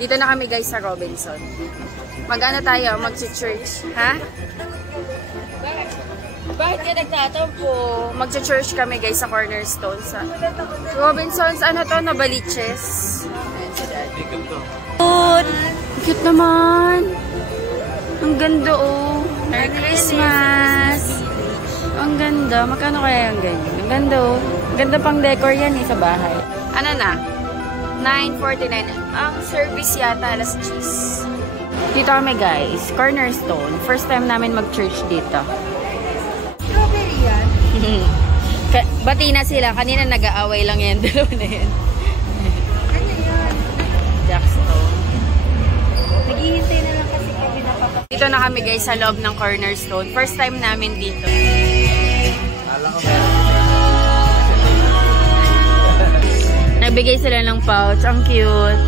Dito na kami guys sa Robinson. Mag-ano tayo? Mag-church. Ha? Bakit ka nagtatampo? Mag-church kami guys sa Cornerstone. Sa Robinsons, ano to? Nabaliches. Ayan si Daddy. Cute naman. Ang ganda oh. Merry Christmas. Ang ganda. Magkano kaya yung ganyan? Ang ganda oh. Ganda pang decor yan eh sa bahay. Ano na? 9:49. Ang service yata alas 10. Dito kami guys. Cornerstone. First time namin mag-church dito. Strawberry yan? Bati na sila. Kanina nag-aaway lang yan. Dalawa na yan. Ano yan? Jackstone. Naghihintay na lang kasi kami napapapit. Dito na kami guys sa loob ng Cornerstone. First time namin dito. Nagbigay sila ng pouch. Ang cute.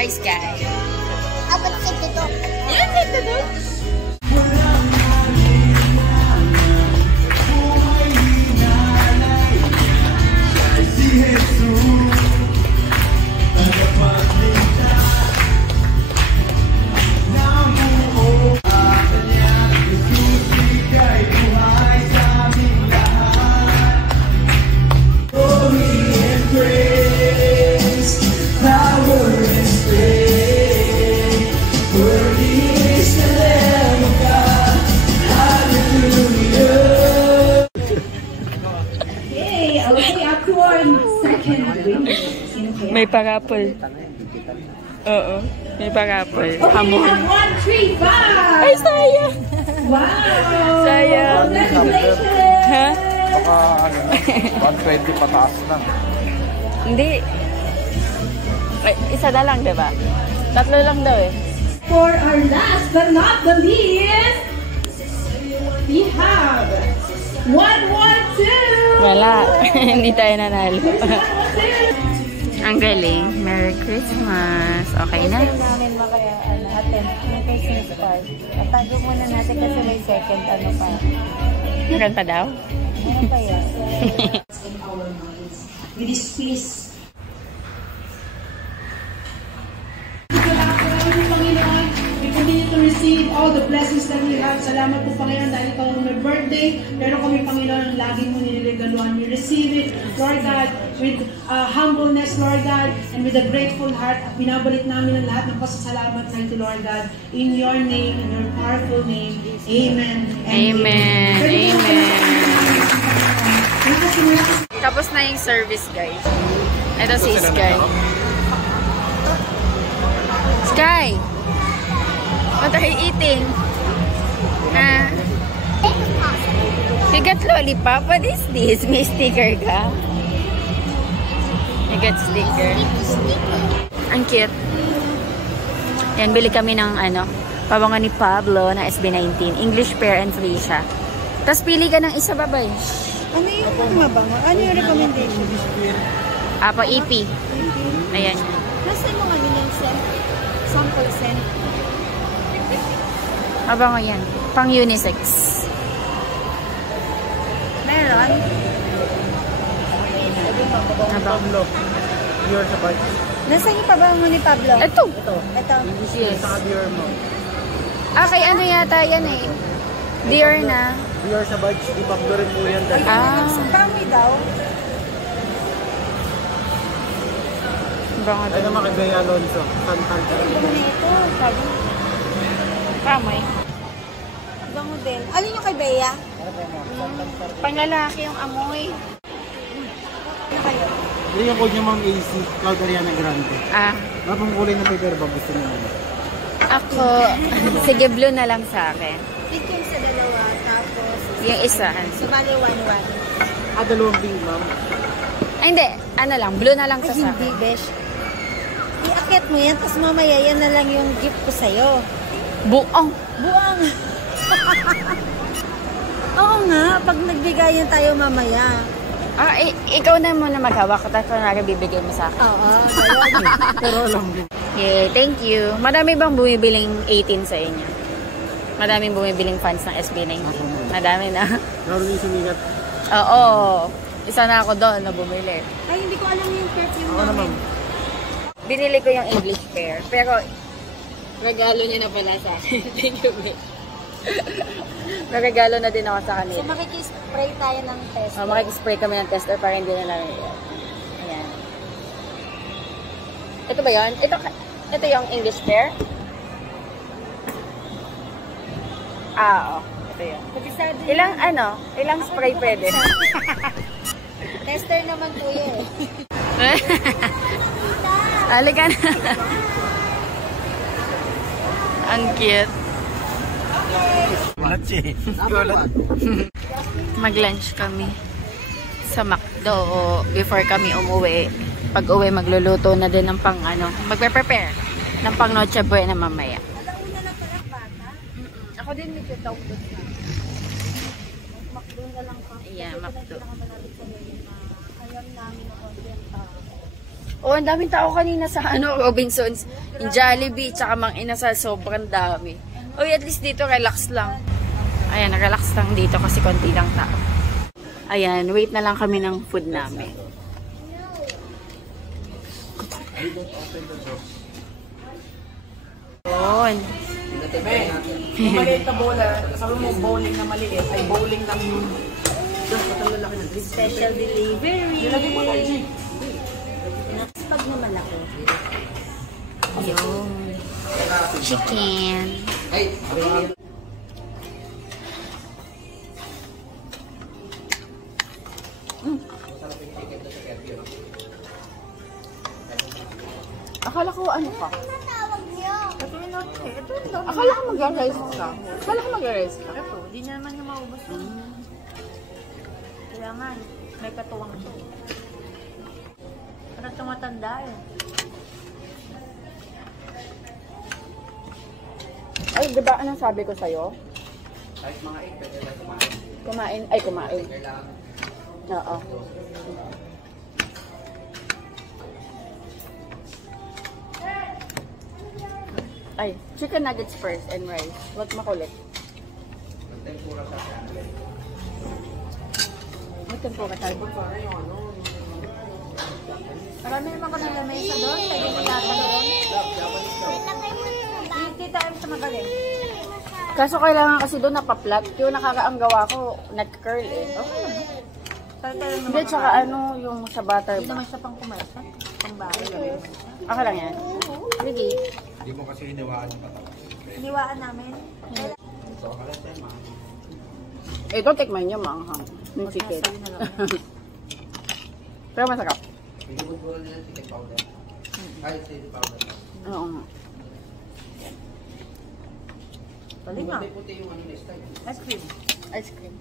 Ice guy. Abot sa dito. Yan, dito. May parapol. Oo. May parapol. Hamon. 1, 3, 5! Ay, sayang! Wow! Sayang. Ha? Baka ano na, 120 pataas na. Hindi. Ay, isa na lang, diba? Tatlo lang daw eh. For our last but not the least, we have 112! Wala. Hindi tayo nanalo. 112! Ang galing. Merry Christmas. Okay na? Gusto namin attend yung Christmas party. Atago muna natin kasi may second ano pa. Meron pa daw? Meron pa yan. With this peace. Panginoon, we continue to receive all the blessings that we have. Salamat po Panginoon dahil ikaw may birthday. Pero kami Panginoon ang lagi mo niliregaluhan. We receive it, Lord God, with humbleness, Lord God, and with a grateful heart. Binabalik namin ang lahat ng pasasalamat na ito, Lord God. In your name, in your powerful name. Amen. Amen. Amen. Tapos na yung service, guys. Ito si Sky. Sky! What are you eating? You got lollipop? What is this? May sticker ka? You got sticker. Ang cute. Yan, bili kami ng pabango ni Pablo na SB19. English Pear and Felicia. Tapos pili ka ng isa, babay. Ano yung mabango? Ano yung recommendation? Apa, EP. Ayan. Nasa yung mga yung sample scent? Mabango yan. Pang unisex. Meron? Pablo, Dior sa bike. Nasaan yung pabango ni Pablo? Ito. Ito. Yes. Saka Dior mo. Kay ano yata yan eh. Dior na. Dior sa bike, di Pablo rin po yan. Kami daw. Bango Ay naman kay Bea Alonso. Tantan. Ano na ito? Sabi. Kamay. Bango din. Alin yung kay Bea? Panlalaki yung amoy. Ano kayo? Hindi yung code niyo Ma'am AC, Cloud Ariana Grande. Napang kulay na paper bag gusto niyo naman. Ako, sige blue na lang sa akin. Pink yung sa dalawa, tapos Yung isa. bali 1-1. Dalawang pink ma'am. Ay hindi, ano lang, blue na lang sa Ay, sa hindi, akin. besh. Iakit mo yan, tapos mamaya yan na lang yung gift ko sa'yo. Buong. Buang! Oo nga, pag nagbigayan tayo mamaya. Ikaw na muna maghawak. Tapos bibigay mo sa akin. Oo, gano'n. Pero alam din. Yeah, thank you. Madami bang bumibiling 18 sa inyo? Madaming bumibiling fans ng SB19. Madami na. Lalo yung sumigat. Oo. Isa na ako doon na bumili. Ay, hindi ko alam yung perfume namin. Binili ko yung English pear. Pero, regalo niya na pala sa akin. Thank you, babe. Regalo na din ako sa kanila. So, makikispray tayo ng tester. Makikispray kami ng tester para hindi na lang yan. Ayan. Ito ba yun? Ito yung English pear? Oo. Ito yun. Ilang spray pwede? Tester naman po yun. Halika na. Ang cute. Mag-lunch kami sa McDo before kami umuwi. Pag uwi, magluluto na din ng pang magpe-prepare ng pang Noche Buena mamaya. Alauna lang pala bata. Ako din may tutaw ko. McDo na lang ka. Yeah, McDo. Alam namin na kontenta. Oh, ang daming tao kanina sa Robinsons, Jollibee, tsaka Mang Inasal, sobrang dami. Uy, at least dito relax lang. Ayan, relax lang dito kasi konti lang tao. Ayan, wait na lang kami ng food namin. Yun. Maliit na bola, sabi mo bowling na maliit, ay bowling lang yun. Special delivery. Nilagay mo na G. Pag na malaki. Yun. Chicken. Ay, Akala ko ano ka? Akala ko mag-rice ka. Akala ko mag-rice ka. Ito, di niya naman yung maubos. Kailangan, may katuwang ito. Para tumatanda eh. Ay, diba anong sabi ko sa'yo? kahit mga 8, pwede na kumain. Kumain. Ay, kumain. Kailangan. Oo. Ay, chicken nuggets first and rice. Huwag makulit. Tempura sa akin. May tempura tayo. Marami naman kami lamesa doon. Pwede mo natin doon. Tita M sa magaling. Kaso kailangan kasi doon napaplat. Yung nakakaanggawa ko, nag-curl eh. Okay lang. Hindi, tsaka yung sa butter Hindi ba? naman siya pang kumasa. Pang bahay. Okay lang yan. Really? Hindi mo kasi hiniwaan yung patawan. Iniwaan namin. So, kalas yan, ma. Ito, tikman nyo, maanghang. Yung chicken. Sabi na lang. Pero masarap. Pinibudbura nila chicken powder. Ay, chili powder. Oo nga. Galing nga. May puti yung next time. Ice cream. Ice cream.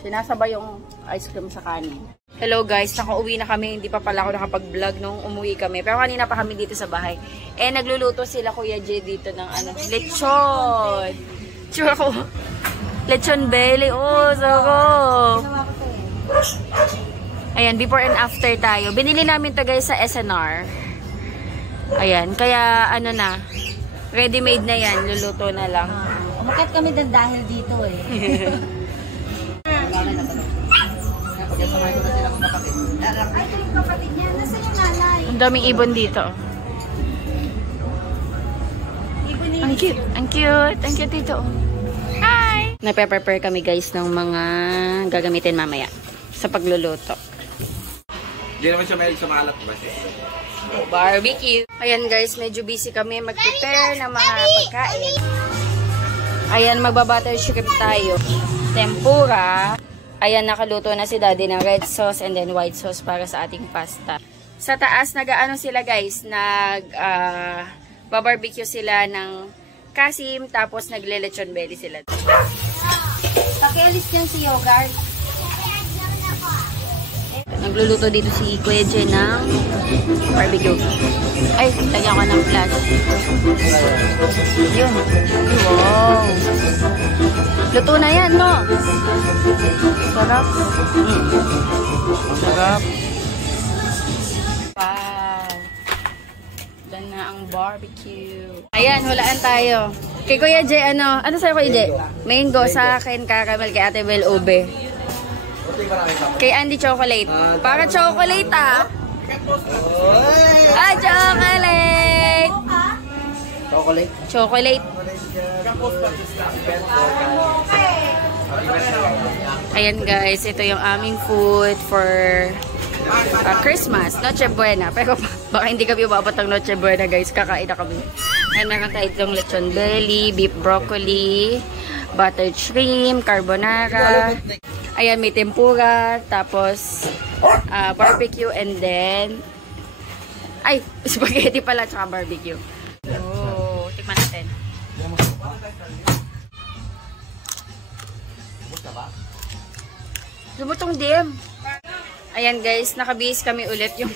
Sinasabay yung ice cream sa kanin. Hello guys, nakauwi na kami. Hindi pa pala ako nakapag-vlog nung umuwi kami. Pero kanina pa kami dito sa bahay. Eh, nagluluto sila Kuya J dito ng lechon. Tsura ko. Lechon belly. Oh, sarap. Ginawa ko sa'yo. Ayan, before and after tayo. Binili namin to guys sa SNR. Ayan, kaya na. Ready-made na yan. Luluto na lang. Umakyat kami din dahil dito eh. Kaya sabay ko na sila kung kapatid. Ay, ito yung kapatid niya. Nasaan yung nanay? Ang daming ibon dito. Ibon ni Ang cute. Ang cute. Ang cute dito. Hi! Nape-prepare kami guys ng mga gagamitin mamaya sa pagluluto. Hindi naman siya mahilig sa maalat ba siya? Barbecue. Ayan guys, medyo busy kami mag-prepare ng mga pagkain. Ayan, magbabutter chicken tayo. Tempura. Ayan, nakaluto na si Daddy ng red sauce and then white sauce para sa ating pasta. Sa taas, nag-ano sila guys, barbecue sila ng kasim, tapos nagle-lechon belly sila. Pakialis niyan si yogurt. Nagluluto dito si Kuya Jen ng barbecue. Ay, lagyan ko ng flash. Yun. Wow. Luto na yan, no? Sarap. Sarap. Wow. Dan na ang barbecue. Ayan, hulaan tayo. Kay Kuya J, ano sa'yo Kuya J? Mango, sa akin caramel, kay Ate Bel ube. Kay Andy chocolate. Para chocolate ah. Ah, chocolate. Chocolate. Ayan guys, ito yung aming food for Christmas, Noche Buena. Pero baka hindi kami umabot ng Noche Buena guys, kakain na kami. Ayan, meron tayo itong lechon belly, beef broccoli, buttered shrimp, carbonara. Ayan, may tempura, tapos barbecue, and then ay, spaghetti pala, tsaka barbecue. Oh, tikman natin. Lumutong dim. Ayan guys, nakabihis kami ulit yung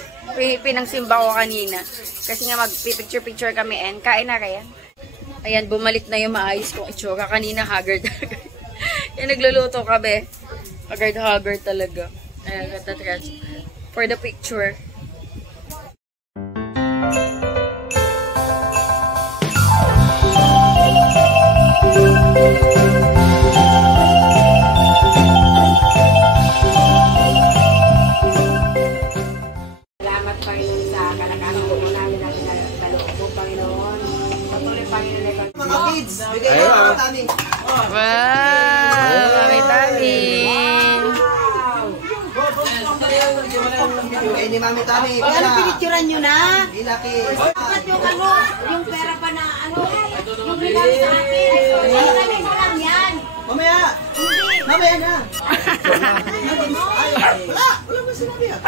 pinangsimba ko kanina. Kasi nga mag-picture-picture kami and kain na rin. Ayan, bumalik na yung maayos kong itsura. Kanina haggard. Yan, nagluluto kami. Haggard talaga. Ayan, for the picture. Wow! Mami-tami! Ni Mami Tami. Ano pinicturan nyo na? Ilaki. Bakit yung yung pera pa na yung bilang sa akin. Kami mo lang yan. Mamaya. Mamaya na. Wala mo sinabi ah.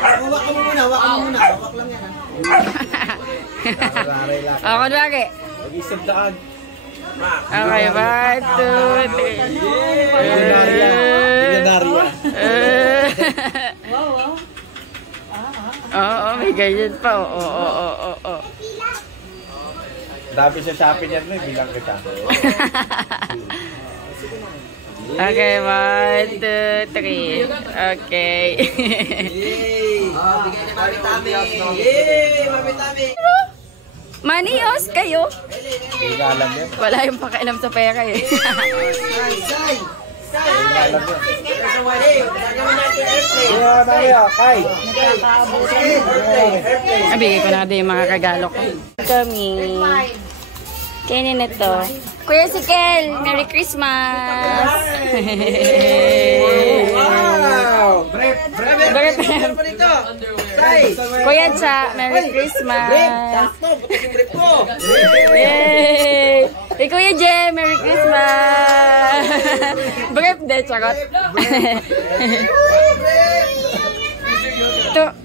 Hawak mo muna. Hawak lang yan ah. Ako na rin. Mag-isip daan. Okay, 1, 2, 3. Oo, may ganyan pa. Oo. Dami sa Shopee niyan, bilang kita. Okay, 1, 2, 3. Okay. Yay! Bigay ni Mami Tami. Yay! Mami Tami. Manios kayo. Hindi ka alam yan. Wala yung pakialam sa pera eh. Say! Hindi ka alam yan. Gagawin natin airplane. Yeah, Mario, Kai. Nabigay ko na din yung mga regalo ko. Kami. Kainin na to. Kuya si Kel, Merry Christmas! Wow! Brep! Kuya Cha, Merry Christmas! Sakto! Buti yung brep ko! Yay! Hey, Kuya Je, Merry Christmas! Brep de, charot.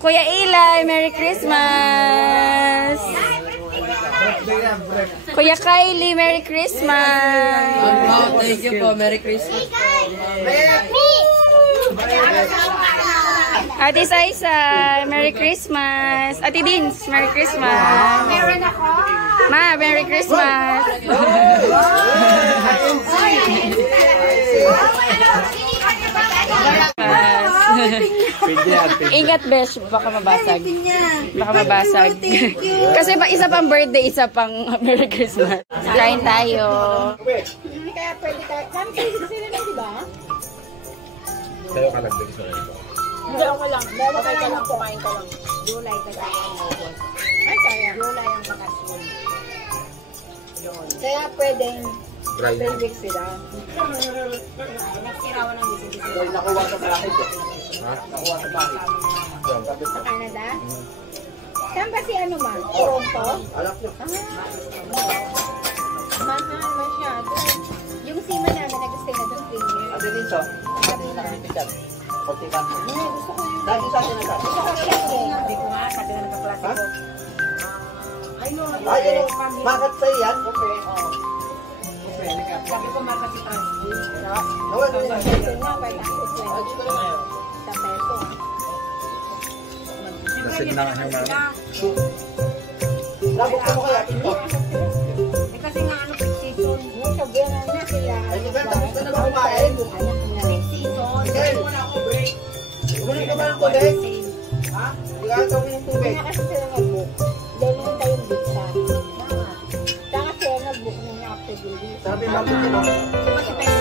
Kuya Eli, Merry Christmas! Kuya Kylie, Merry Christmas! Oh, thank you po. Merry Christmas. Ate Saisa, Merry Christmas! Ate Dins, Merry Christmas! Meron ako. Ma, Merry Christmas! Ingat, Besh. Baka mabasag. Baka mabasag. Kasi isa pang birthday, isa pang Merry Christmas. Kain tayo. Kaya pwede ka. Kami sila na, di ba? Tayo ka lang din sa ito. Hindi ako lang. Okay ka lang, kumain ka lang. Gulay ka lang. Ay, kaya. Gulay ang bakasyon. Kaya pwedeng 12 weeks sila. Nagsirawan ng bisig. Nakuha sa bakit. Ha? Nakuha sa bakit. Sa Canada? Saan ba si ano ma? Toronto? Alak nyo. Mahal masyado. Yung sima namin nag-stay na doon 3 years. Ate Linso, ate yung nakapitikan. Kunti ka. Gusto ko yun. Lagi sa atin na sa. Gusto ko siya. Hindi ko nga kasi na nagkaklase ko. Ay no, Ay, ano? Bakit sa'yo yan? Okay. Sabi ko maka si Francis. Nawag mo yan. Ito nga, by taxes na yun. Sa peso. Kasi na nga Labok mo kaya. Eh kasi nga ano, peak season. Yung sabihan na niya sila. Ay, Gilberto, gusto na ba kumain? Peak season. Miguel, umunin ka ba ng tubig? Ha? Hindi ka tawin ng tubig. Kaya kasi sila nag-book. Dahil nung tayong bitsa. Saka sila nag-book nung after building. Sabi bakit yun? Kasi tayo,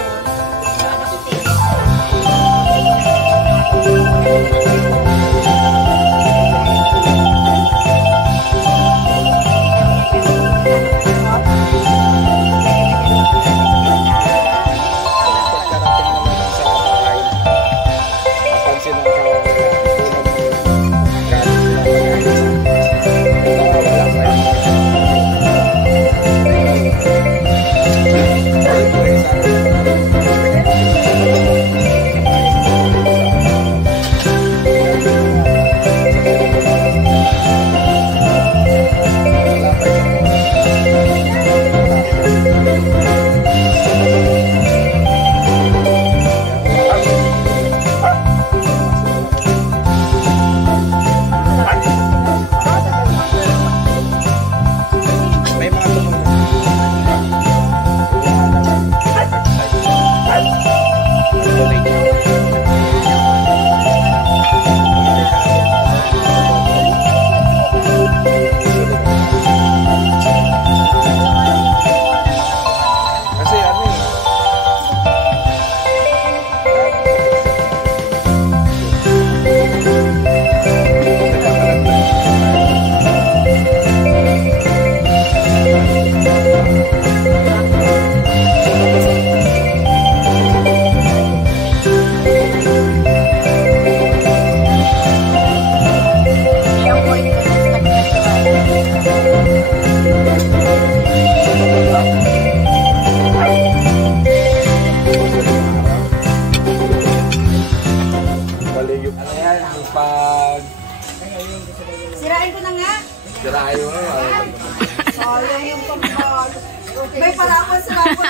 Sirain ko na nga. Sirain mo. Sayang yung pambal. May parapan sa lapot.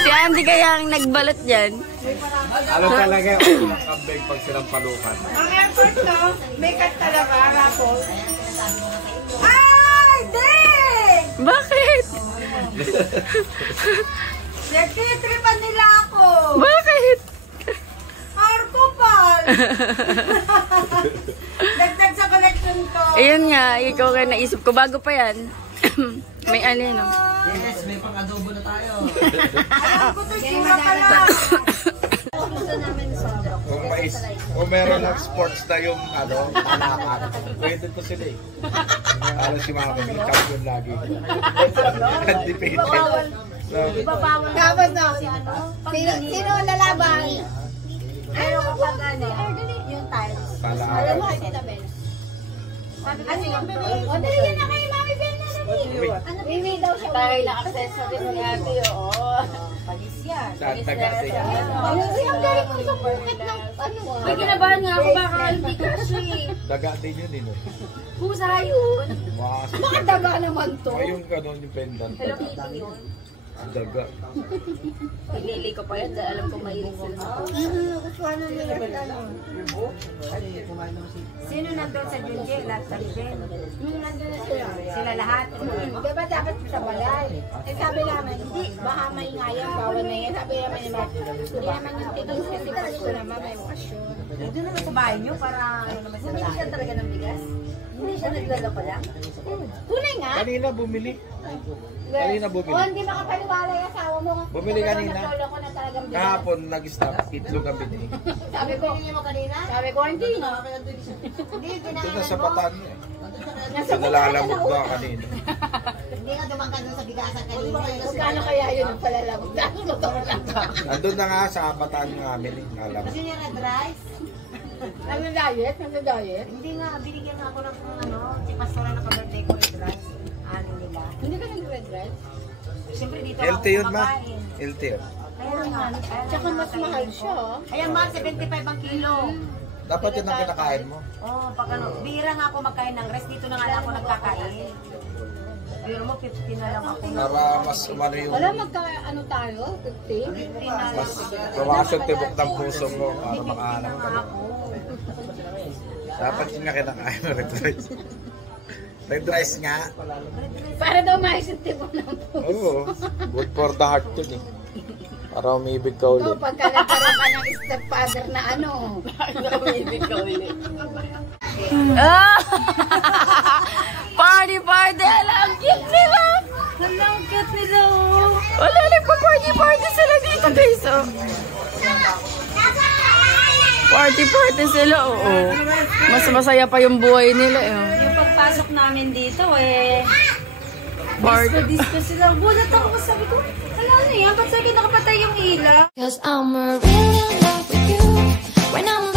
Si Andy kaya ang nagbalot dyan. Ano talaga yung kambing pag silang palukan? Ang airport no, may cut talaga, rapos. Ay, di! Bakit? Nagtitripan nila ako. Bakit? Arkopal. Dagdag sa collection to. Ayun nga, ikaw nga naisip ko. Bago pa yan. May ano yun, no? Yes, may pang-adobo na tayo. Alam ko to, sura pala. Kung meron ng sports na yung panakan, pwede to sila eh. Alam si Mama, may champion lagi. Undefeated. Tapos no, sino lalaban? Pero kapag ano, yung tiles. Alam mo, Tita Bel. Ano yung bebe? O, dali na kayo, Mami Bel na dali. Mimi daw siya. Tayo na accessories ni Ate, oo. Palis yan. Saan taga siya? Ang galing mo sa bukit ng ano ah. May kinabahan nga ako, baka hindi ko siya eh. Daga din yun eh. No? Pusa yun. Bakit daga naman to? Yung gano'n yung pendant. Hello Kitty yun. Daga. Pinili ko pa yan dahil alam ko mahilig sila sa pusa. Gusto na nila ano. Sino nandun sa Junje? Lahat sa Junje? Nandun na sila. Sila lahat? Diba dapat sa balay? Eh sabi namin, hindi, baka maingayang, bawal na yan. Sabi naman yung hindi naman yung titis kasi gusto naman may okasyon. Doon naman sa bahay nyo para ano naman sa lahat. Hindi siya talaga ng bigas? Hindi siya naglalako lang? Tunay nga? Kanina bumili. Kanina bumili. O hindi makapaniwala yung asawa mo. Bumili kanina. Natulong ko na talagang bigas. Kahapon nag-stop, itlog ang binili. Sabi ko, sabi ko, hindi. Hindi, Ito na sa bataan niya eh. Nasa Nalalamog ba kanina? Hindi ka dumakan doon sa bigasan kanina. Kano kaya yun ang palalamog? Nandun na nga sa bataan ng amin eh. Alam. Kasi yung red rice. Nag-diet? Nag-diet? Hindi nga, binigyan nga ako ng si Pastora na ka-birthday ko red rice. Ano nila. Hindi ka nag-red rice? Siyempre dito LT ako yun ma? kumakain. LT yun. Kaya nga. Tsaka mas mahal siya. Ayan ma, 75 ang kilo. Dapat yun ang kinakain mo. Oo, pag ano, bihira nga ako magkain ng rice. Dito na nga lang ako nagkakain. Pero mo, 50 na lang ako. Para mas umano yung... ano tayo? 50? 50 na lang. Mas tumakas yung tibok ng puso mo para makahanap ka. Dapat yun nga kinakain mo, red rice. Red rice nga. Para daw maisintip mo ng puso. Oo. Good for the heart yun eh. Para umibig ka ulit. Pagka nagkaroon ka ng stepfather na ano. Umibig ka ulit. Party party! Ang cute nila! Ang cute nila! Wala, nagpa-party party sila dito guys! Oh. Party sila, oo. Mas masaya pa yung buhay nila, eh. Yung pagpasok namin dito, Disco sila. Gulat ako, sabi ko, wala na yan, ba't sabi nakapatay yung ilaw? 'Cause I'm really in love with you when I'm